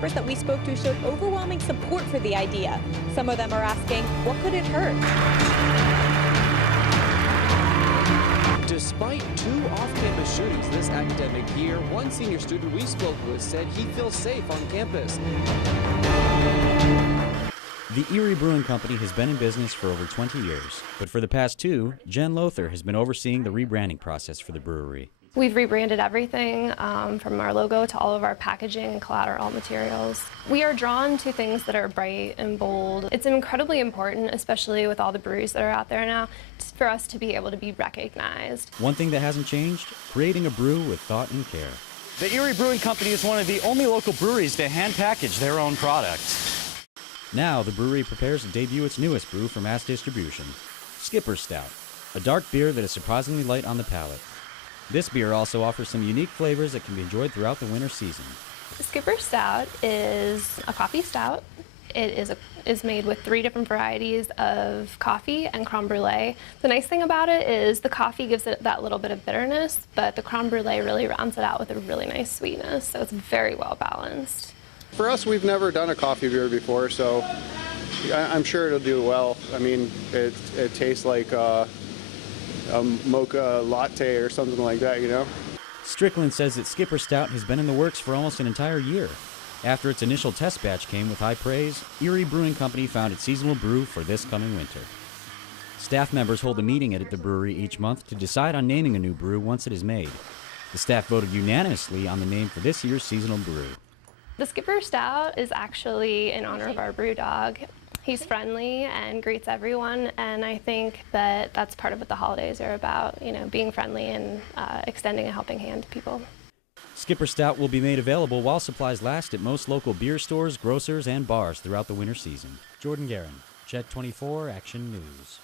members that we spoke to showed overwhelming support for the idea. Some of them are asking, what could it hurt? Despite 2 off-campus shootings this academic year, one senior student we spoke with said he feels safe on campus. The Erie Brewing Company has been in business for over 20 years, but for the past 2, Jen Lothar has been overseeing the rebranding process for the brewery. We've rebranded everything from our logo to all of our packaging and collateral materials. We are drawn to things that are bright and bold. It's incredibly important, especially with all the breweries that are out there now, for us to be able to be recognized. One thing that hasn't changed, creating a brew with thought and care. The Erie Brewing Company is one of the only local breweries to hand package their own products. Now the brewery prepares to debut its newest brew for mass distribution, Skipper Stout, a dark beer that is surprisingly light on the palate. This beer also offers some unique flavors that can be enjoyed throughout the winter season. The Skipper Stout is a coffee stout. It is made with 3 different varieties of coffee and creme brulee. The nice thing about it is the coffee gives it that little bit of bitterness, but the creme brulee really rounds it out with a really nice sweetness, so it's very well balanced. For us, we've never done a coffee beer before, so I'm sure it'll do well. I mean, it tastes like a mocha latte or something like that, you know? Strickland says that Skipper Stout has been in the works for almost an entire year. After its initial test batch came with high praise, Erie Brewing Company found its seasonal brew for this coming winter. Staff members hold a meeting at the brewery each month to decide on naming a new brew once it is made. The staff voted unanimously on the name for this year's seasonal brew. The Skipper Stout is actually in honor of our brew dog. He's friendly and greets everyone, and I think that that's part of what the holidays are about, you know, being friendly and extending a helping hand to people. Skipper Stout will be made available while supplies last at most local beer stores, grocers, and bars throughout the winter season. Jordan Guerin, JET-24 Action News.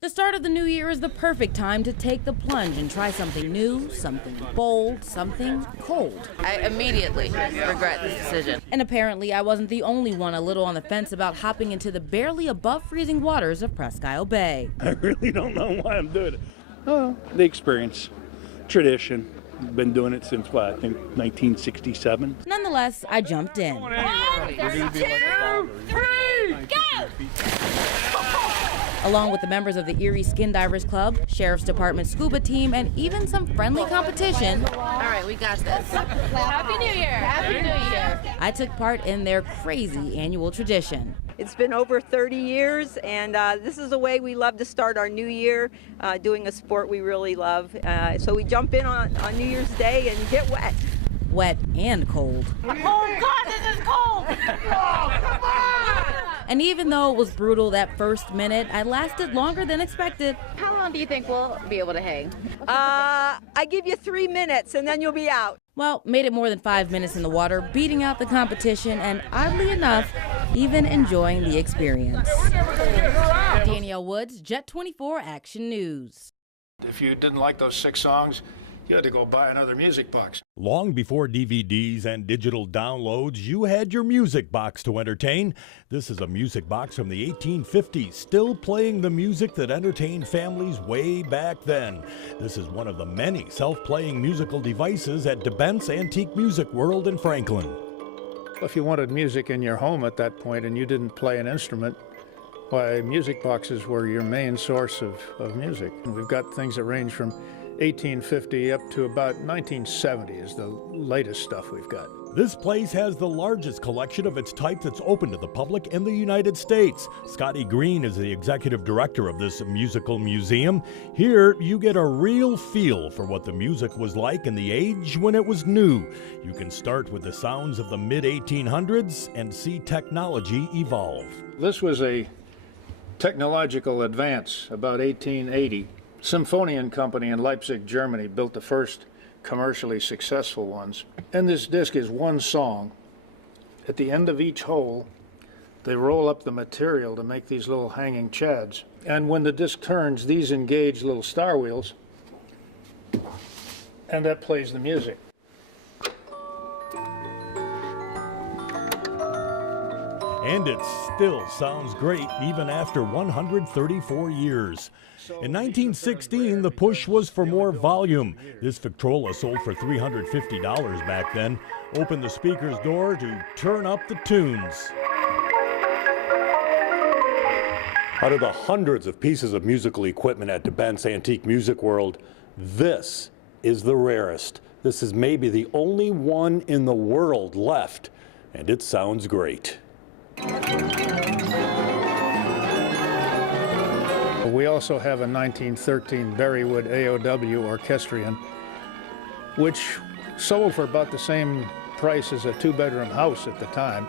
The start of the new year is the perfect time to take the plunge and try something new, something bold, something cold. I immediately regret this decision. And apparently I wasn't the only one a little on the fence about hopping into the barely above freezing waters of Presque Isle Bay. I really don't know why I'm doing it. Oh, the experience, tradition. Been doing it since, what, I think 1967. Nonetheless, I jumped in. 1, 2, 3, go! Along with the members of the Erie Skin Divers Club, Sheriff's Department scuba team, and even some friendly competition. All right, we got this. Happy New Year! Happy New Year! I took part in their crazy annual tradition. It's been over 30 years, and this is a way we love to start our new year, doing a sport we really love. So we jump in on New Year's Day and get wet. Wet and cold. Oh, God, this is cold! Oh, come on! And even though it was brutal that first minute, I lasted longer than expected. How long do you think we'll be able to hang? I give you 3 minutes, and then you'll be out. Well, made it more than 5 minutes in the water, beating out the competition, and oddly enough, even enjoying the experience. Danielle Woods, JET-24 Action News. If you didn't like those 6 songs, you had to go buy another music box. Long before DVDs and digital downloads, you had your music box to entertain. This is a music box from the 1850s, still playing the music that entertained families way back then. This is one of the many self-playing musical devices at DeBent's Antique Music World in Franklin. If you wanted music in your home at that point and you didn't play an instrument, why, music boxes were your main source of music. We've got things that range from 1850 up to about 1970 is the latest stuff we've got. This place has the largest collection of its type that's open to the public in the United States. Scotty Green is the executive director of this musical museum. Here, you get a real feel for what the music was like in the age when it was new. You can start with the sounds of the mid-1800s and see technology evolve. This was a technological advance about 1880. Symphonian Company in Leipzig, Germany built the first commercially successful ones. And this disc is one song. At the end of each hole, they roll up the material to make these little hanging chads. And when the disc turns, these engage little star wheels, and that plays the music. And it still sounds great even after 134 years. In 1916, the push was for more volume. This Victrola sold for $350 back then. Opened the speaker's door to turn up the tunes. Out of the hundreds of pieces of musical equipment at DeBent's Antique Music World, this is the rarest. This is maybe the only one in the world left, and it sounds great. We also have a 1913 Berrywood AOW Orchestrion, which sold for about the same price as a two-bedroom house at the time.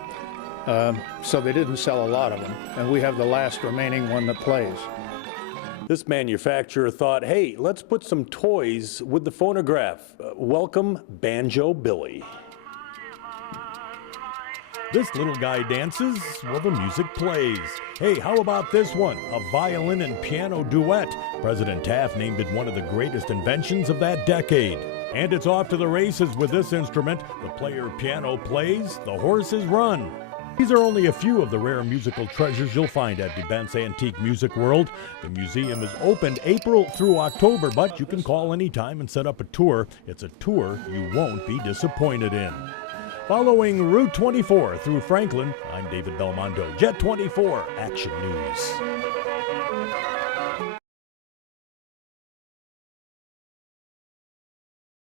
So they didn't sell a lot of them, and we have the last remaining one that plays. This manufacturer thought, hey, let's put some toys with the phonograph. Welcome Banjo Billy. This little guy dances while the music plays. Hey, how about this one? A violin and piano duet. President Taft named it one of the greatest inventions of that decade. And it's off to the races with this instrument. The player piano plays, the horses run. These are only a few of the rare musical treasures you'll find at DeBent's Antique Music World. The museum is open April through October, but you can call anytime and set up a tour. It's a tour you won't be disappointed in. Following Route 24 through Franklin, I'm David Belmondo, Jet 24 Action News.